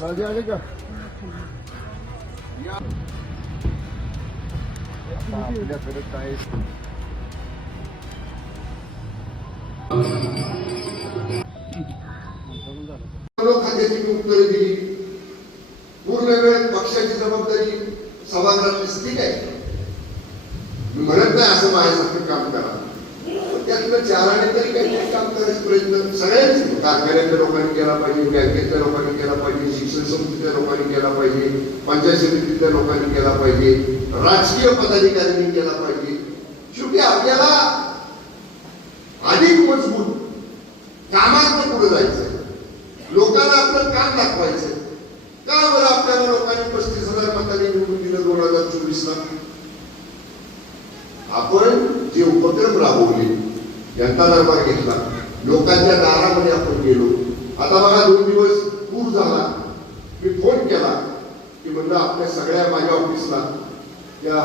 राजे आले का? आपल्याकडे काय खात्याची उत्तरे दिली. पूर्ण वेळ पक्षाची जबाबदारी सभागृहात ठीक आहे. मी म्हणत नाही असं माझ्यासारखं काम करा, त्यातलं चाराने तरी काहीतरी काम करायचा प्रयत्न सगळ्यांनी, कारखान्यातल्या लोकांनी केला पाहिजे, बँकेतल्या लोकांनी केला पाहिजे, शिक्षण संस्थेतल्या लोकांनी केला पाहिजे, पंचायत समितीतल्या लोकांनी केला पाहिजे, राजकीय पदाधिकाऱ्यांनी केला पाहिजे. शेवटी आपल्याला अधिक मजबूत कामात पुढे जायचंय, लोकांना आपलं काम दाखवायचंय. का बरं आपल्याला लोकांनी 35,000 मतांनी निवडून दिलं 2024ला? आपण जे उपक्रम राबवले, जनता दरबार घेतला, लोकांच्या दारामध्ये आपण गेलो. आता बघा 2 दिवस पूर झाला, मी फोन केला की म्हणलं आपल्या सगळ्या माझ्या ऑफिसला त्या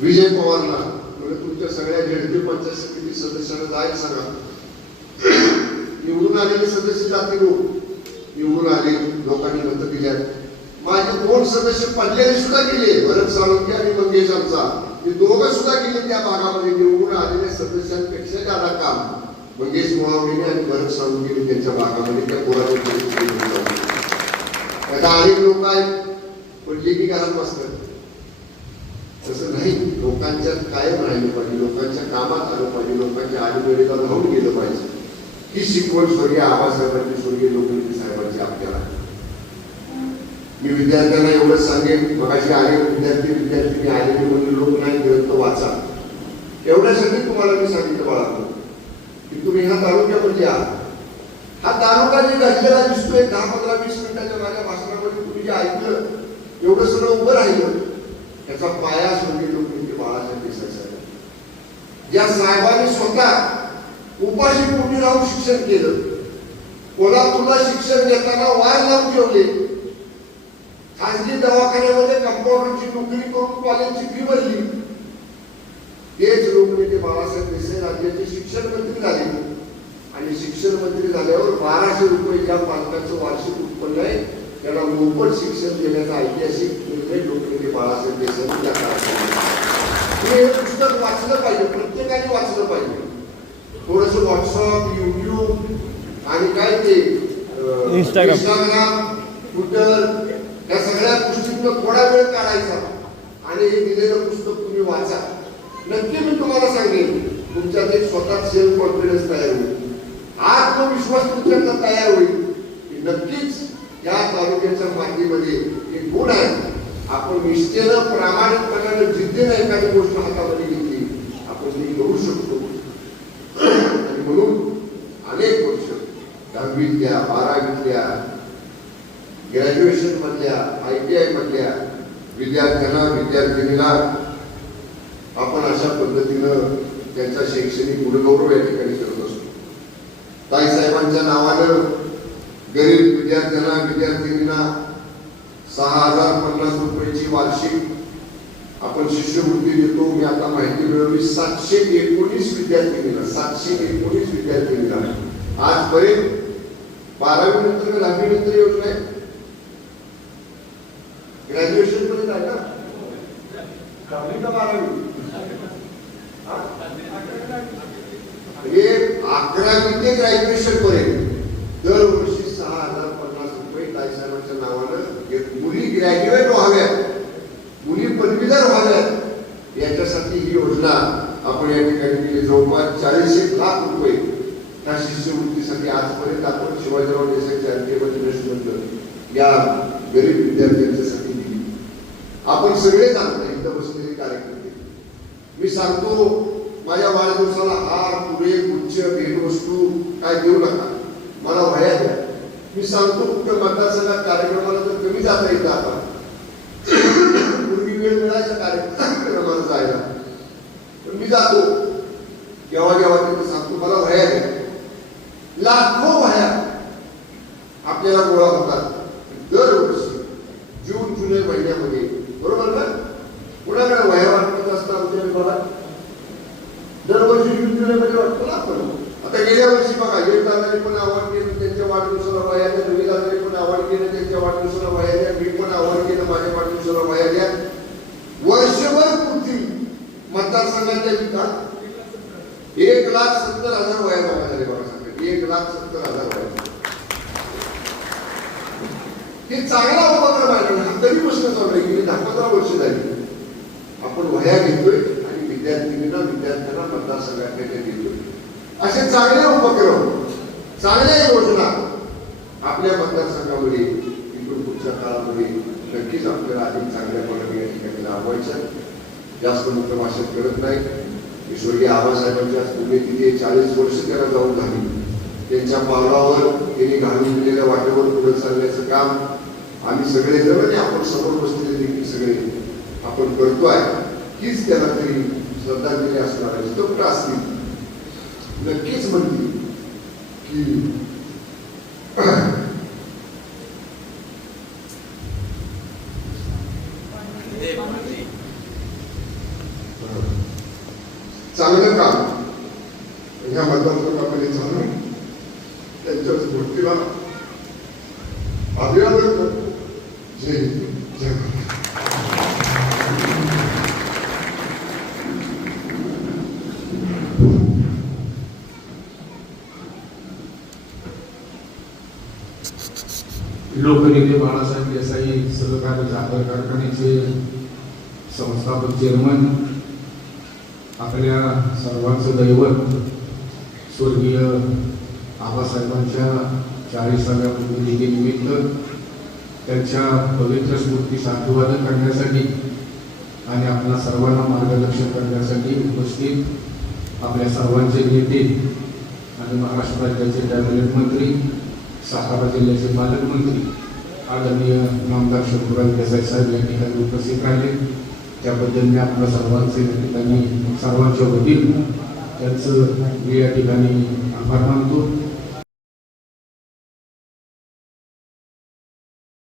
विजय पवारला म्हणजे तुमच्या सगळ्या झेडपी पंचायत समिती सदस्यांना जायला सांगा. निवडून आलेले सदस्य जातील, निवडून आले, लोकांनी मतं दिल्या. माझे 2 सदस्य पडलेले सुद्धा गेले, भरत साळुंखे आणि मंगेश आमचा, ते दोघं सुद्धा गेले त्या भागामध्ये. निवडून आलेल्या सदस्यांपेक्षा जादा काम मंगेश मोहावडेने आणि भरत साळुंखेने त्यांच्या भागामध्ये त्या पोराच्या. आता अनेक लोक आहेत पण लेखी घरात बसतात. तसं नाही, लोकांच्या कायम राहिलं पाहिजे, लोकांच्या कामात आलं पाहिजे, लोकांच्या आडीवेळेला राहून गेलं पाहिजे. ही शिकवण स्वर्गीय आबासाहेबांची, स्वर्गीय लोकनेते साहेबांची आपल्याला. मी विद्यार्थ्यांना एवढंच सांगेन, मगाशी अनेक विद्यार्थी आलेले म्हणजे लोक नाही ग्रंथ वाचा. एवढ्यासाठी तुम्हाला मी सांगितलं बाळा की तुम्ही ह्या तालुक्यामध्ये आहात. हा तालुका जे घडलेला दिसतोय 10-15-20 मिनिटाच्या माझ्या भाषणामध्ये तुम्ही जे ऐकलं, एवढं सगळं उभं राहिलं, त्याचा पाया स्वर्गीय लोकनेते बाळासाहेब देसाई साहेब, ज्या साहेबांनी स्वतः उपाशी पोटी राहून शिक्षण केलं. कोल्हापूरला शिक्षण घेताना वार लावून ठेवले, खासगी दवाखान्यामध्ये कंपाऊंडरची नोकरी करून कॉलेजची फी भरली. तेच लोकनेते बाळासाहेब देसाई राज्याचे शिक्षण मंत्री झाले आणि शिक्षण मंत्री झाल्यावर 1200 रुपये ज्या पालकांचं वार्षिक उत्पन्न आहे त्याला मोफत शिक्षण देण्याचा ऐतिहासिक निर्णय लोकनेते बाळासाहेब देसाई या काळात. हे पुस्तक वाचलं पाहिजे, प्रत्येकाने वाचलं पाहिजे. थोडस व्हॉट्सअप, युट्यूब आणि काय ते इंस्टाग्राम, ट्विटर या सगळ्या गोष्टींना थोडा वेळ काढायचा आणि हे दिलेलं पुस्तक तुम्ही वाचा. नक्की मी तुम्हाला सांगेन तुमच्यात एक स्वतः सेल्फ कॉन्फिडन्स तयार होईल, आत्मविश्वास तुमच्यात तयार होईल की नक्कीच या तालुक्याच्या मातीमध्ये एक गुण आहे. आपण निष्ठेनं, प्रामाणिकपणानं, जिद्दीनं एखादी गोष्ट हातामध्ये घेतली, आपण ती करू शकतो. आणि म्हणून अनेक वर्ष 10वीतल्या, 12वीतल्या, ग्रॅज्युएशन मधल्या, ITI मधल्या विद्यार्थ्यांना आपण अशा पद्धतीनं त्यांचा शैक्षणिक गुणगौरव या ठिकाणी करत असतो. ताईसाहेबांच्या नावानं गरीब विद्यार्थ्यांना 6,050 रुपयाची वार्षिक आपण शिष्यवृत्ती देतो. मी आता माहिती मिळवली 719 विद्यार्थ्यांना आजपर्यंत 12वी नंतर 10वी नंतर योजना आहे, ग्रॅज्युएशन पर्यंत आहे ना, 10वी का 12वी? 11वी ते ग्रॅज्युएशन पर्यंत दरवर्षी 6,050 रुपये ताईसाहेबांच्या नावानं मुली ग्रॅज्युएट व्हाव्यात, मुली पदवीधर व्हाव्यात याच्यासाठी ही योजना आपण या ठिकाणी केली. जवळपास 40 लाख रुपये त्या शिष्यवृत्तीसाठी आजपर्यंत आपण शिवाजीराव देसाई चॅरिटेबल ट्रस्ट या गरीब विद्यार्थ्यांच्यासाठी दिली. आपण सगळे जाणता इथं बसलेले कार्यकर्ते मी सांगतो माझ्या वाढदिवसाला हार पुढे गुच्छ भेटवस्तू काय देऊ नका, मला वह्या द्या. मी सांगतो कुठं मतदारसंघात कार्यक्रमाला जर कमी जाता येतं आता पूर्वी वेळ मिळायचा कार्यक्रमाला जायला, पण मी जातो केव्हा केव्हा तिथे सांगतो मला वह्या द्या. लाखो वह्या आपल्याला गोळा होतात दरवर्षी जून जुलै महिन्यामध्ये, बरोबर ना? कुणाकडे वह्या वाटत असतं आमच्या विभागात दरवर्षी जून जुलै मध्ये वाटतो ना आपण. आता गेल्या वर्षी बघा एक दादाने पण आवाहन केलं त्यांच्या वाढदिवसाला वह्या द्या, रवी दादाने पण आवाहन केलं त्यांच्या वाढदिवसाला वह्या द्या, मी पण आवाहन केलं माझ्या वाढदिवसाला वह्या द्या. वर्षभर पुढची मतदारसंघाच्या विकास 1,70,000 वह्या जमा झाले बघा सांगते, 1,70,000 वह्या. हे चांगला उपक्रम आहे. हा कधीपासून चालू आहे? गेली 10-15 वर्ष झाली आपण वह्या घेतोय आणि विद्यार्थ्यांना मतदारसंघाकडे देतोय. असे चांगले उपक्रम, चांगल्या योजना आपल्या मतदारसंघामध्ये इथून पुढच्या काळामध्ये नक्कीच आपल्याला अधिक चांगल्या पद्धतीने या ठिकाणी राबवायचं. जास्त मोठं भाषण करत नाही. स्वर्गीय आबासाहेबांच्या पुण्यतिथी 40 वर्ष त्याला जाऊन झाली. त्यांच्या पावलावर त्यांनी घालून दिलेल्या वाटेवर पुढे चालण्याचं काम आम्ही सगळे जण आणि आपण समोर बसलेले देखील सगळे आपण करतोय. हीच त्याला तरी श्रद्धांजली असणार आहे. तो कुठं असतील नक्कीच म्हणतील की चांगलं काम ह्या मतदारसंघामध्ये झालं. त्यांच्या स्फूर्तीला अभिवादन करतो. जय हिंद, जय भारत. लोकनेते बाळासाहेब देसाई सहकारी साखर कारखान्याचे संस्थापक चेअरमन, आपल्या सर्वांचं दैवत स्वर्गीय आबासाहेबांच्या 40व्या पुण्यतिथीनिमित्त त्यांच्या पवित्र स्मृतीस अभिवादन करण्यासाठी आणि आपल्या सर्वांना मार्गदर्शन करण्यासाठी उपस्थित आपल्या सर्वांचे नेते आणि महाराष्ट्र राज्याचे कॅबिनेट मंत्री, सातारा जिल्ह्याचे पालकमंत्री आदरणीय नामदार शंभूराज देसाई साहेब या ठिकाणी उपस्थित राहिले. त्याबद्दल मी आपल्या सर्वांचे या ठिकाणी सर्वांच्या वतीने त्यांचं मी या ठिकाणी आभार मानतो.